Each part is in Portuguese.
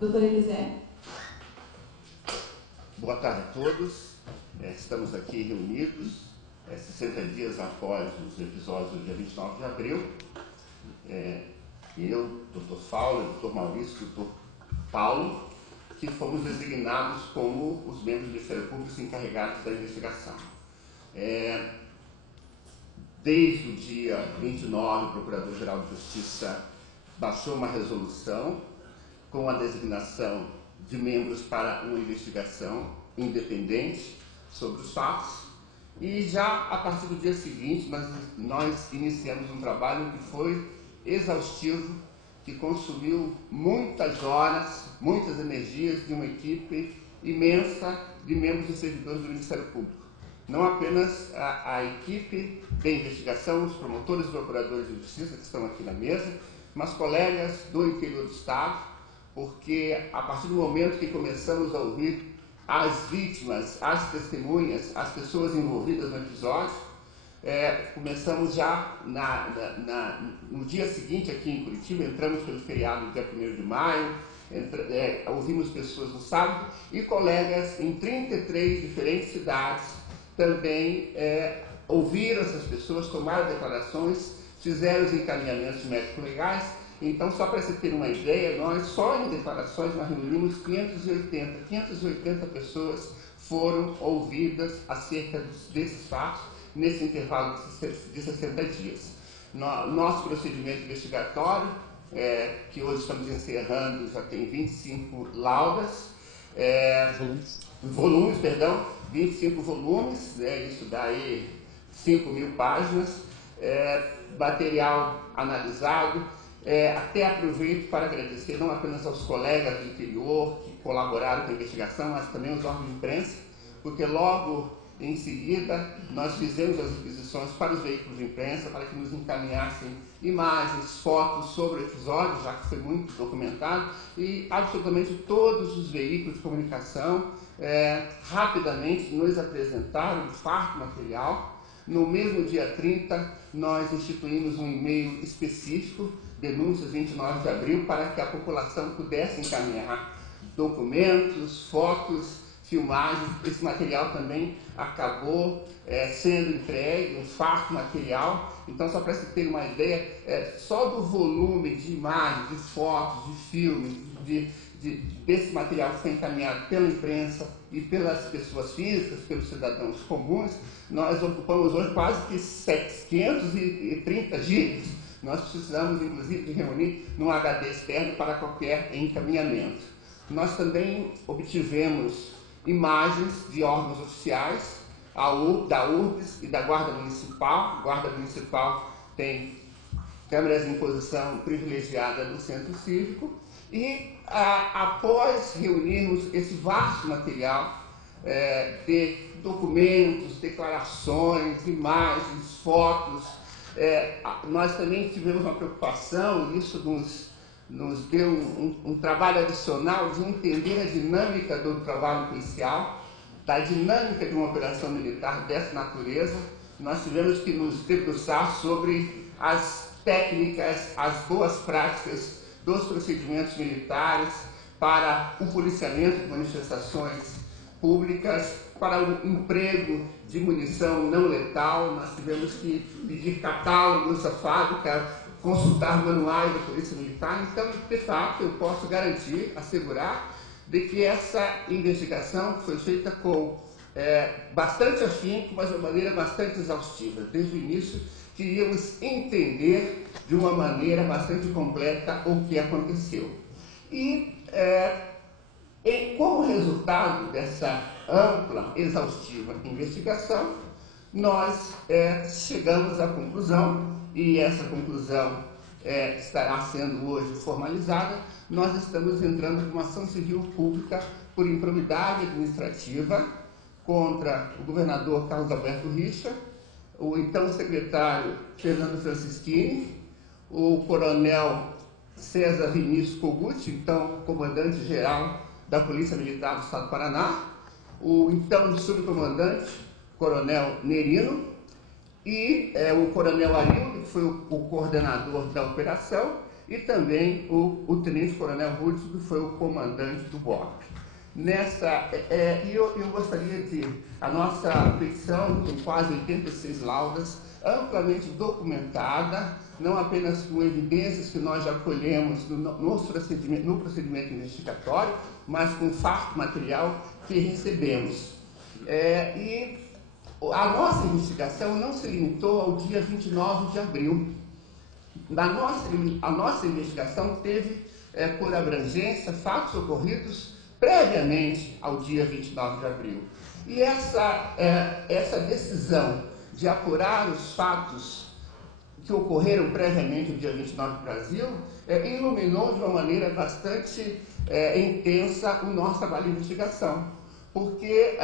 Doutor Elisé. Boa tarde a todos. Estamos aqui reunidos 60 dias após os episódios do dia 29 de abril. Eu, doutor Paulo, doutor Maurício e doutor Paulo, que fomos designados como os membros do Ministério Público encarregados da investigação. Desde o dia 29, o Procurador-Geral de Justiça baixou uma resolução com a designação de membros para uma investigação independente sobre os fatos, e já a partir do dia seguinte nós iniciamos um trabalho que foi exaustivo, que consumiu muitas horas, muitas energias de uma equipe imensa de membros e servidores do Ministério Público. Não apenas a equipe de investigação, os promotores e procuradores de justiça que estão aqui na mesa, mas colegas do interior do Estado, porque a partir do momento que começamos a ouvir as vítimas, as testemunhas, as pessoas envolvidas no episódio, começamos já no dia seguinte aqui em Curitiba, entramos pelo feriado do dia 1º de maio, ouvimos pessoas no sábado e colegas em 33 diferentes cidades também ouviram essas pessoas, tomaram declarações, fizeram os encaminhamentos médico-legais. Então, só para você ter uma ideia, nós só em declarações nós reunimos 580 pessoas foram ouvidas acerca desses fatos nesse intervalo de 60 dias. Nosso procedimento investigatório, que hoje estamos encerrando, já tem 25 laudas, 25 volumes, isso daí 5.000 páginas, material analisado. Até aproveito para agradecer não apenas aos colegas do interior que colaboraram com a investigação, mas também aos órgãos de imprensa, porque logo em seguida nós fizemos as requisições para os veículos de imprensa para que nos encaminhassem imagens, fotos sobre o episódio, já que foi muito documentado, e absolutamente todos os veículos de comunicação rapidamente nos apresentaram um farto material. No mesmo dia 30, nós instituímos um e-mail específico, denúncias 29 de abril, para que a população pudesse encaminhar documentos, fotos, filmagens. Esse material também acabou sendo entregue, um farto material. Então, só para se ter uma ideia, só do volume de imagens, de fotos, de filmes, desse material que foi encaminhado pela imprensa e pelas pessoas físicas, pelos cidadãos comuns, nós ocupamos hoje quase que 530 gigas. Nós precisamos, inclusive, de reunir num HD externo para qualquer encaminhamento. Nós também obtivemos imagens de órgãos oficiais, da URBS e da Guarda Municipal. A Guarda Municipal tem câmeras em posição privilegiada no Centro Cívico. E após reunirmos esse vasto material de documentos, declarações, imagens, fotos, nós também tivemos uma preocupação, e isso nos deu um trabalho adicional de entender a dinâmica do trabalho policial, da dinâmica de uma operação militar dessa natureza. Nós tivemos que nos debruçar sobre as técnicas, as boas práticas dos procedimentos militares para o policiamento de manifestações públicas, para o emprego de munição não letal. Nós tivemos que pedir catálogos à fábrica, consultar manuais da Polícia Militar. Então, de fato, eu posso garantir, assegurar, de que essa investigação foi feita com bastante afinco, mas de uma maneira bastante exaustiva. Desde o início, queríamos entender de uma maneira bastante completa o que aconteceu. E, como resultado dessa ampla, exaustiva investigação, nós chegamos à conclusão, e essa conclusão estará sendo hoje formalizada. Nós estamos entrando com uma ação civil pública por improbidade administrativa contra o governador Carlos Alberto Richa, o então secretário Fernando Francischini, o coronel César Vinícius Kogut, então comandante-geral da Polícia Militar do Estado do Paraná, o então subcomandante, coronel Nerino, e o coronel Arildo, que foi o coordenador da operação, e também o tenente-coronel Hudson, que foi o comandante do BOP. Eu gostaria de... A nossa petição tem quase 86 laudas, amplamente documentada, não apenas com evidências que nós já colhemos no procedimento investigatório, mas com fato material que recebemos. E a nossa investigação não se limitou ao dia 29 de abril. A nossa investigação teve, por abrangência, fatos ocorridos previamente ao dia 29 de abril. E essa decisão de apurar os fatos que ocorreram previamente no dia 29 no Brasil, iluminou de uma maneira bastante intensa o nosso trabalho de investigação, porque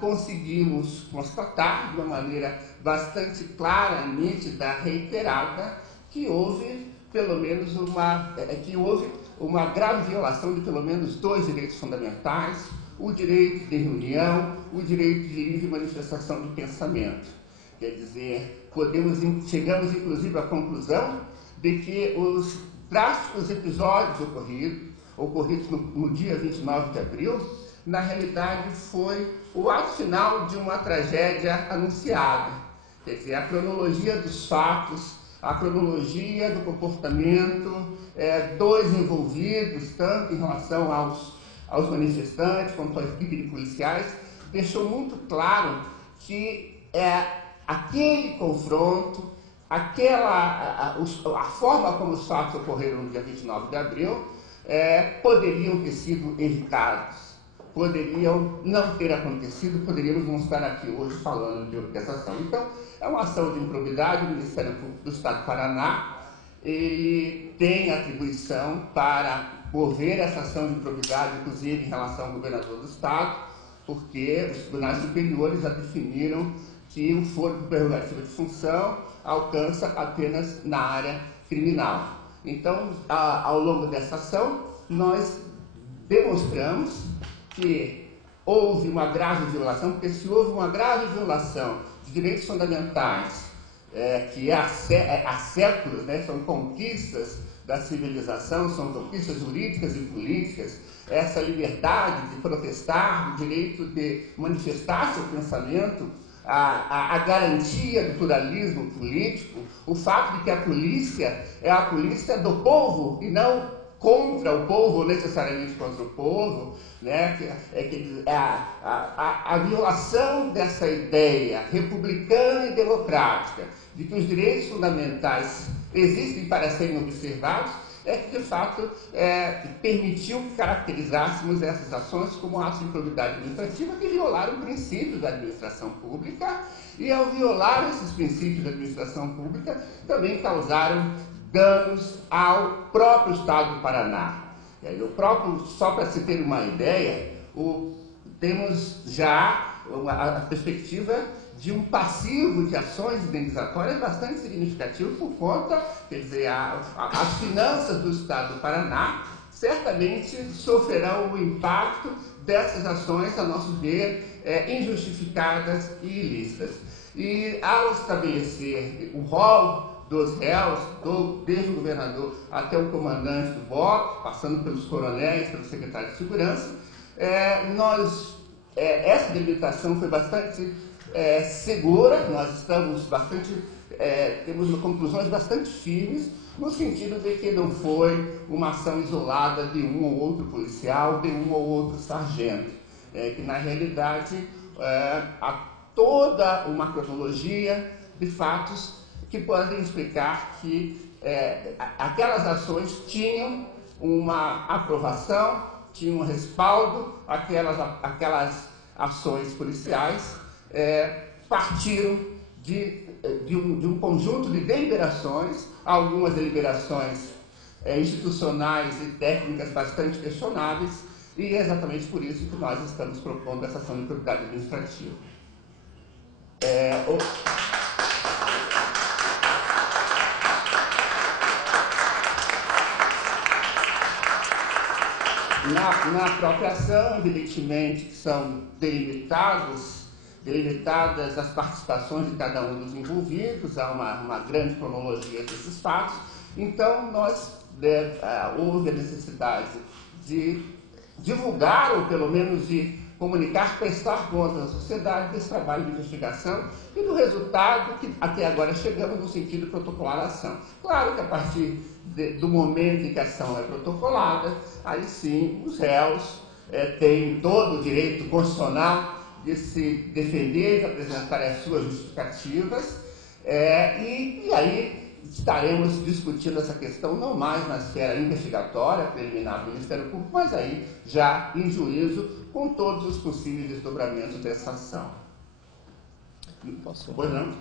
conseguimos constatar de uma maneira bastante clara, nítida, reiterada, que houve pelo menos uma grave violação de pelo menos 2 direitos fundamentais: o direito de reunião, o direito de livre manifestação de pensamento. Quer dizer, chegamos inclusive à conclusão de que os drásticos episódios ocorridos no dia 29 de abril, na realidade foi o ato final de uma tragédia anunciada. Quer dizer, a cronologia dos fatos, a cronologia do comportamento dos envolvidos, tanto em relação aos manifestantes quanto à equipe de policiais, deixou muito claro que aquele confronto, a forma como os fatos ocorreram no dia 29 de abril, poderiam ter sido evitados, poderiam não ter acontecido, poderíamos não estar aqui hoje falando dessa ação. Então, é uma ação de improbidade. O Ministério Público do Estado do Paraná, ele tem atribuição para mover essa ação de improbidade, inclusive em relação ao governador do Estado, porque os tribunais superiores já definiram que o foro de prerrogativa de função alcança apenas na área criminal. Então, ao longo dessa ação, nós demonstramos que houve uma grave violação, porque se houve uma grave violação de direitos fundamentais, que há séculos, né, são conquistas da civilização, são conquistas jurídicas e políticas, essa liberdade de protestar, o direito de manifestar seu pensamento, a garantia do pluralismo político, o fato de que a polícia é a polícia do povo e não contra o povo, necessariamente contra o povo, né? A violação dessa ideia republicana e democrática de que os direitos fundamentais existem para serem observados, que de fato permitiu que caracterizássemos essas ações como atos de improbidade administrativa que violaram princípios da administração pública, e ao violar esses princípios da administração pública também causaram danos ao próprio Estado do Paraná. Só para se ter uma ideia, temos já a perspectiva de um passivo de ações indenizatórias bastante significativo por conta, quer dizer, as finanças do Estado do Paraná certamente sofrerão o impacto dessas ações, a nosso ver, injustificadas e ilícitas. E ao estabelecer o rol dos réus, desde o governador até o comandante do BOP, passando pelos coronéis, pelo secretário de Segurança, essa delimitação foi bastante segura. Nós estamos temos conclusões bastante firmes, no sentido de que não foi uma ação isolada de um ou outro policial, de um ou outro sargento, que na realidade há toda uma cronologia de fatos que podem explicar que aquelas ações tinham uma aprovação, tinham um respaldo, aquelas ações policiais partiram de um conjunto de deliberações, algumas deliberações institucionais e técnicas bastante questionáveis, e é exatamente por isso que nós estamos propondo essa ação de improbidade administrativa. Na própria ação, evidentemente, que são delimitadas as participações de cada um dos envolvidos, há uma grande cronologia desses fatos. Então, nós houve a necessidade de divulgar, ou pelo menos de comunicar, prestar contas à sociedade desse trabalho de investigação e do resultado que até agora chegamos no sentido de protocolar a ação. Claro que a partir do momento em que a ação é protocolada, aí sim os réus têm todo o direito constitucional de se defender, de apresentar as suas justificativas, e aí estaremos discutindo essa questão não mais na esfera investigatória, preliminar do Ministério Público, mas aí já em juízo, com todos os possíveis desdobramentos dessa ação. Posso? Pois não?